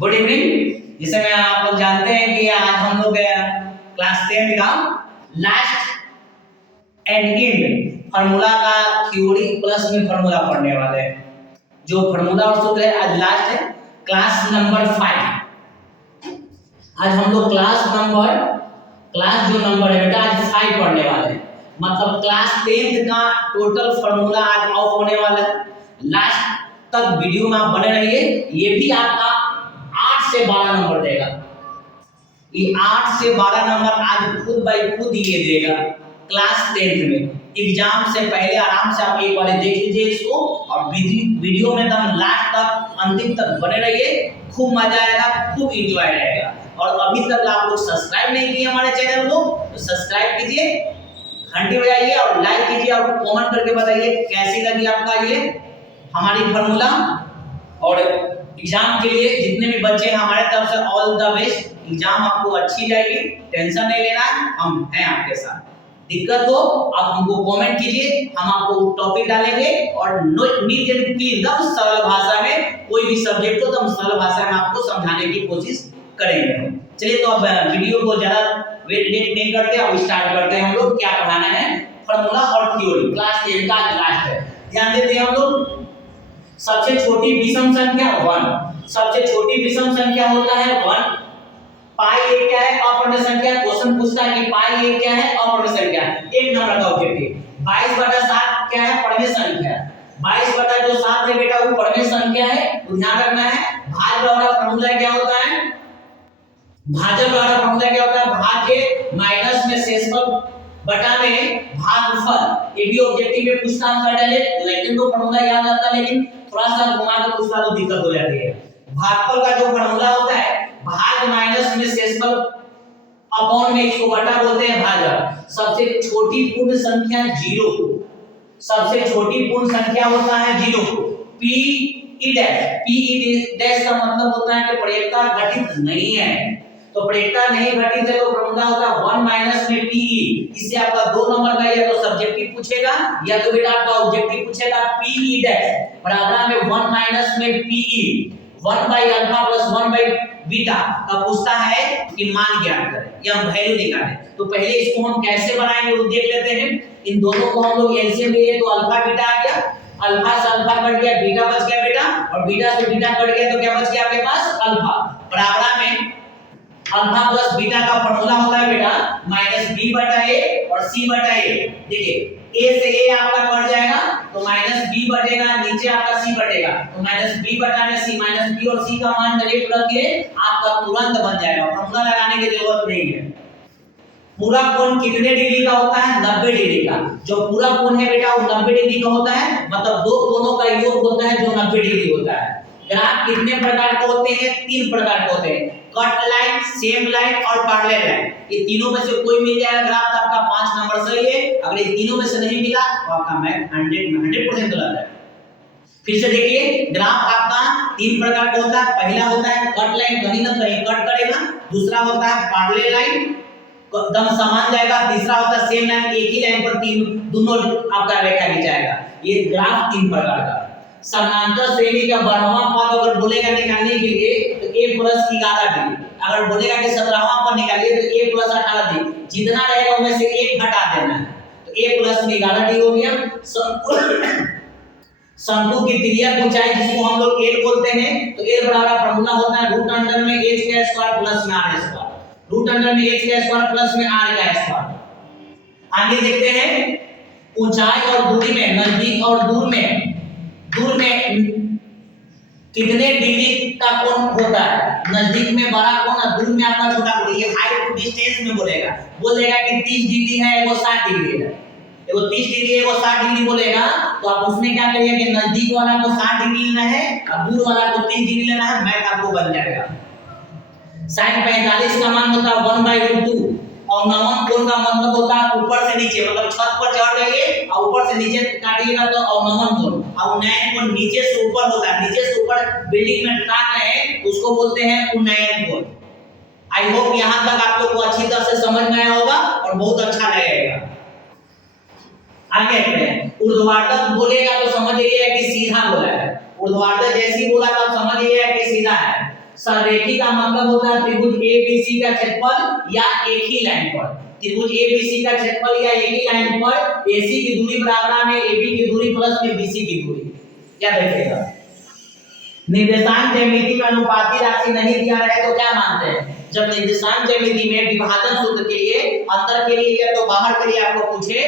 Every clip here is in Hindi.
Good evening. जैसे मैं आप लोग जानते हैं कि आज हम लोग क्लास 10 का लास्ट एंड एंड फार्मूला का थ्योरी प्लस में फार्मूला पढ़ने वाले हैं। जो फार्मूला और सूत्र है आज लास्ट है, क्लास नंबर 5। आज हम लोग क्लास जो नंबर है बेटा आज 5 पढ़ने वाले हैं। मतलब क्लास 10 का टोटल फार्मूला आज ऑफ होने वाला है। लास्ट तक वीडियो में आप बने रहिए। ये भी आपका 8 से 12 नंबर देगा। ये 8 से 12 नंबर आज खुद बाई खुद ये देगा क्लास 10 में। एग्जाम से पहले आराम से आप एक बार देख लीजिए इसको और वीडियो में एकदम लास्ट तक अंतिम तक बने रहिए। खूब मजा आएगा, खूब एंजॉय रहेगा। और अभी तक आप लोग सब्सक्राइब नहीं किए हमारे चैनल को तो सब्सक्राइब कीजिए, घंटी बजाइए और लाइक कीजिए और कमेंट करके बताइए कैसी लगी आपका ये हमारी फार्मूला। और एग्जाम के लिए जितने भी बच्चे हैं हमारे तरफ से ऑल द बेस्ट। एग्जाम आपको अच्छी जाएगी, टेंशन नहीं लेना है, हम हैं आपके साथ। दिक्कत हो आप हमको कमेंट कीजिए, हम आपको टॉपिक डालेंगे और नीट एंड क्लीन एकदम सरल भाषा में कोई भी सब्जेक्ट को एकदम सरल भाषा में आपको समझाने की कोशिश करेंगे। चलिए तो अब वीडियो को ज्यादा वेट नहीं करते, अब स्टार्ट करते हैं। हम लोग क्या पढ़ाना है, फार्मूला और थ्योरी क्लास 10 का लास्ट है। ध्यान देते हैं हम लोग। सबसे छोटी विषम संख्या 1। सबसे छोटी विषम संख्या होता है 1। पाई एक क्या है, अपूर्ण संख्या। क्वेश्चन पूछता है कि पाई एक क्या है, अपूर्ण संख्या। एक नंबर का ऑब्जेक्टिव। 22/7 क्या है, पूर्ण संख्या। 22/7 है बेटा वो पूर्ण संख्या है। तो ध्यान रखना है भाज्य वाला फार्मूला क्या होता है, भाजक वाला फार्मूला क्या होता है, भाज्य माइनस में शेषफल बटा में भागफल। ये भी ऑब्जेक्टिव में पूछता है डायरेक्ट, लेकिन तो फार्मूला याद आता है लेकिन थोड़ा सा घुमा के पूछता तो दिक्कत हो जाती है। भागफल का जो फार्मूला होता है भाग माइनस में शेषफल अपॉन में इसको बटा बोलते हैं भाजक। सबसे छोटी पूर्ण संख्या 0। सबसे छोटी पूर्ण संख्या होता है 0। p e डैश का मतलब होता है कि प्रयेकता घटित नहीं है। तो प्रयेकता नहीं घटित है तो फार्मूला होता है 1 माइनस में pe। इससे आपका 2 नंबर का या तो सब्जेक्टिव पूछेगा या तो बेटा आपका ऑब्जेक्टिव पूछेगा। pe डैश बराबर में 1 माइनस में pe 1 by alpha plus 1 by beta का पूछता है कि मान ज्ञात करें या वैल्यू निकालें। तो पहले इसको हम कैसे बनाएंगे वो देख लेते हैं। इन दोनों को हम लोग एलसीएम लिए तो अल्फा बीटा आ गया, अल्फा से अल्फा कट गया, बीटा बच गया बेटा, और बीटा से बीटा कट गया तो क्या बच गया आपके पास अल्फा। बराबर में अल्फा प्लस बीटा का फार्मूला होता है बेटा माइनस बी बटा ए और सी बटा ए। देखिए ए से ए आपका कट जाएगा तो माइनस बी बटेगा, नीचे आपका सी बटेगा तो माइनस बी बटा में सी। माइनस बी और सी का मान डायरेक्ट रख के आपका तुरंत बन जाएगा, फार्मूला लगाने की जरूरत नहीं है। पूरा कोण कितने डिग्री का होता है, 90 डिग्री का। जो पूरा कोण है बेटा वो 90 डिग्री का होता है, मतलब दो कोणों का योग होता है जो 90 डिग्री होता है। ग्राफ कितने प्रकार के होते हैं, 3 प्रकार के होते हैं, कट लाइन, सेम लाइन और पैरेलल लाइन। ये तीनों में से कोई मिल जाएगा ग्राफ तो आपका 5 नंबर सही है। अगर ये तीनों में से नहीं मिला तो आपका मैथ 100% गलत है। फिर से देखिए ग्राफ आपका 3 प्रकार का होता है। पहला होता है कट लाइन, कहीं ना कहीं कट करेगा। दूसरा होता है पैरेलल लाइन, एकदम समान जाएगा। तीसरा होता है सेम लाइन, एक ही लाइन पर तीन दोनों आपका रेखा खिंचाएगा। ये ग्राफ 3 प्रकार का। समांतर श्रेणी का 12वां पद अगर बोलेगा निकालने के लिए तो a प्लस 11 डिग्री। अगर बोलेगा कि 17वां पद निकालिए तो a प्लस 18 डिग्री। जितना रहेगा उसमें से 1 घटा देना है तो a प्लस 11 डिग्री हो गया। शंकु की तिर्यक ऊंचाई जिसको हम लोग l बोलते हैं तो l बराबर फार्मूला होता है रूट अंडर में h का स्क्वायर प्लस में r स्क्वायर। रूट अंडर में h का स्क्वायर प्लस में r का स्क्वायर। आगे देखते हैं ऊंचाई और दूरी में, नजदीक और दूर में कितने डिग्री का कोण होता है। नजदीक में बड़ा कोण और दूर में आपका छोटा कोण। ये हाइट टू डिस्टेंस में बोलेगा कि 30 डिग्री है, एगो 60 डिग्री है। एगो 30 डिग्री एगो 60 डिग्री बोलेगा तो आप उसमें क्या करिए कि नजदीक वाला को 60 डिग्री लेना है और दूर वाला को 30 डिग्री लेना है। मैथ आपको बन जाएगा। sin 45 का मान होता है 1/√2 और नमन कोण का मतलब होता है ऊपर से नीचे, मतलब छत पर चढ़ जाइए और ऊपर से नीचे काटिएगा तो अवनमन कोण। उन्नयन कोण नीचे से ऊपर होता है, नीचे से ऊपर बिल्डिंग में ताक रहे हैं उसको बोलते हैं उन्नयन कोण। आई होप यहां तक आप लोग को अच्छी तरह से समझ में आया होगा और बहुत अच्छा लगेगा। आगे बढ़ते हैं। ऊर्ध्वाधर बोलेगा तो समझ लीजिए कि सीधा बोला है। ऊर्ध्वाधर जैसी बोला तो समझ लीजिए कि सीधा है। संरेखी का मतलब होता है त्रिभुज एबीसी का क्षेत्रफल या एक ही लाइन पर। त्रिभुज एबीसी का क्षेत्रफल या एक ही लाइन पर एसी की दूरी बराबर में एबी की दूरी प्लस में बीसी की दूरी। क्या देखिएगा, निर्देशांक ज्यामिति में अनुपाती राशि नहीं दिया रहे तो क्या मानते हैं? जब निर्देशांक ज्यामिति में विभाजन सूत्र के लिए, अंतर के लिए या तो बाहर के लिए आपको पूछे,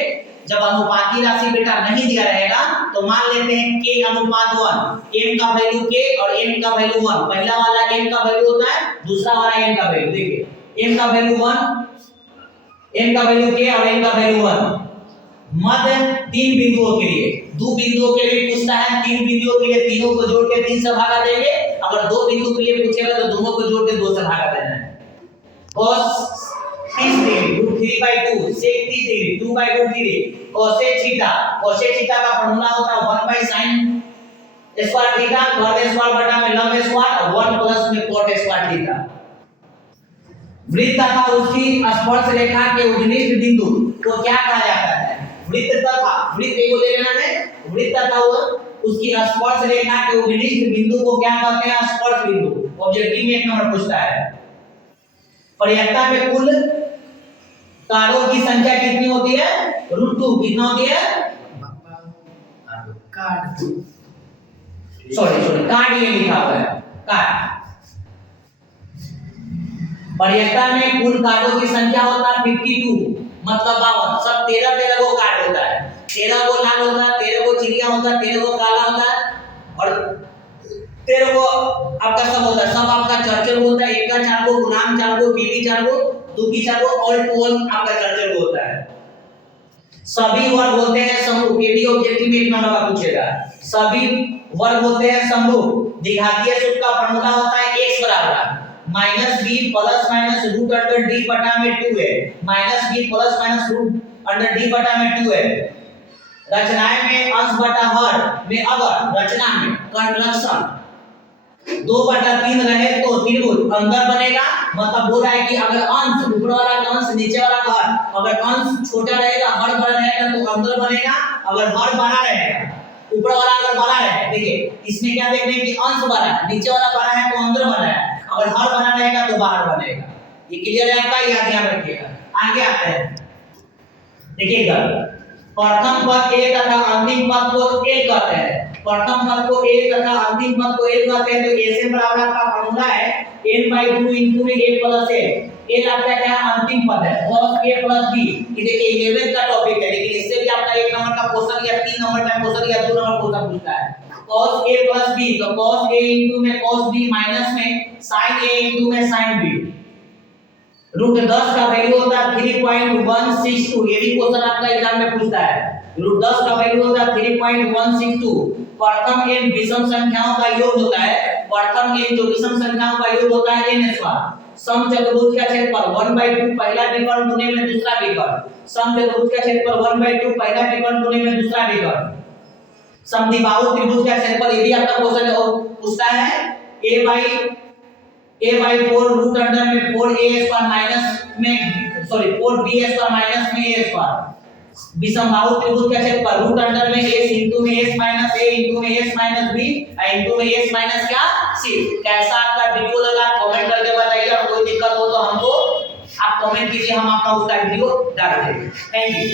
जब अनुपाती राशि बेटा नहीं दिया रहेगा तो मान लेते हैं k अनुपात 1, n का वैल्यू k और n का वैल्यू 1। पहला वाला n का वैल्यू होता है, दूसरा वाला n का वैल्यू। देखिए n का वैल्यू 1, n का वैल्यू k और n का वैल्यू 1। मध्य 3 बिंदुओं के लिए, 2 बिंदुओं के लिए पूछता है, 3 बिंदुओं के लिए तीनों को जोड़ के 3 से भागा देंगे। अगर 2 बिंदु के लिए पूछेगा तो दोनों को जोड़ के 2 से भागा देना है। cos 30 degree √3/2 sec 30 degree 2/√3 cosec theta का फार्मूला होता है 1/sin square theta, curve square बटा में लंब स्क्वायर और 1 प्लस में cot स्क्वायर थीटा। वृत्त तथा उसकी स्पर्श रेखा के उद्दिष्ट बिंदु को क्या कहा जाता है? वृत्त तथा, वृत्त को ले लेना है, वृत्त तथा उसकी स्पर्श रेखा के उद्दिष्ट बिंदु को क्या कहते हैं? स्पर्श बिंदु। ऑब्जेक्टिव में 1 नंबर पूछता है। परियक्ता में कुल तारों की संख्या कितनी होती है? √2। कितना होती है? कार्ड ये लिखा हुआ है, कार्ड। परियक्ता में कुल कार्डों की संख्या होता है 52, मतलब 52। सब 13 को कार्ड होता है, 13 को लाल होता है, 13 को चिड़िया होता है, 13 को काला होता है और 13 को आपका सब होता है। सब आपका चर्चल होता है, एक का 4 को, गुणांक 4 को, बीबी 4 को, दुकी 4 को, ऑल टू ऑल आपका चर्चल होता है। सभी वर्ग होते हैं समूह। ये भी ऑब्जेक्टिव में 1 नंबर का पूछेगा। सभी वर्ग होते हैं समूह। द्विघातीय सूत्र का फार्मूला होता है x बराबर -b plus minus root under d बटा में 2 है, -b plus minus root under d बटा में 2 है। रचनाएं में अंश बटा हर में अगर रचना में कंट्रक्शन 2/3 रहे तो त्रिभुज अंदर बनेगा। मतलब बोल रहा है कि अगर अंश ऊपर वाला का अंश नीचे वाला का हर, अगर अंश छोटा रहेगा हर बड़ा रहेगा तो अंदर बनेगा। अगर हर बड़ा रहेगा, ऊपर वाला अगर बड़ा है, देखिए इसमें क्या देख रहे हैं कि अंश बड़ा है, नीचे वाला बड़ा है तो अंदर बना है, अगर हर बना रहेगा तो बाहर बनेगा। ये क्लियर है आपका? यह ध्यान रखिएगा। आगे आते हैं, देखिएगा प्रथम पद a तथा अंतिम पद को a कहते हैं। प्रथम पद को a तथा अंतिम पद को a कहते हैं। तो a से बराबर का फार्मूला है n/2 इनटू में a प्लस a। a आपका क्या है? अंतिम पद है, cos a प्लस b। ये देखिए 11th का टॉपिक है, लेकिन इससे भी आपका 1 नंबर का क्वेश्चन या 3 नंबर का क्वेश्चन या 2 नंबर क्वेश्चन पूछता है। cos a प्लस b, तो cos a इनटू में cos b माइनस में sin a इनटू में sin b। √10 का वैल्यू होता है 3.162। ये भी क्वेश्चन आपका एग्जाम में पूछता है। √10 का वैल्यू होता है 3.162। प्रथम n विषम संख्याओं का योग होता है। प्रथम n जो विषम संख्याओं का योग होता है n स्क्वायर। सम चतुर्भुज का क्षेत्रफल 1/2 पहला विकर्ण गुणे में दूसरा विकर्ण। सम चतुर्भुज का क्षेत्रफल 1/2 पहला विकर्ण गुणे में दूसरा विकर्ण। समद्विबाहु त्रिभुज का क्षेत्रफल, ये भी आपका क्वेश्चन पूछता है a/4 रूट अंडर में 4a स्क्वायर माइनस में 4b स्क्वायर माइनस में a स्क्वायर। विषमबाहु त्रिभुज का क्षेत्रफल रूट अंडर में s इनटू में s माइनस a इनटू में s माइनस b इनटू में s माइनस क्या c। कैसा आपका वीडियो लगा कमेंट करके बताइए, और कोई दिक्कत हो तो हमको आप कमेंट कीजिए, हम आपका उसका वीडियो डाल देंगे। Thank you.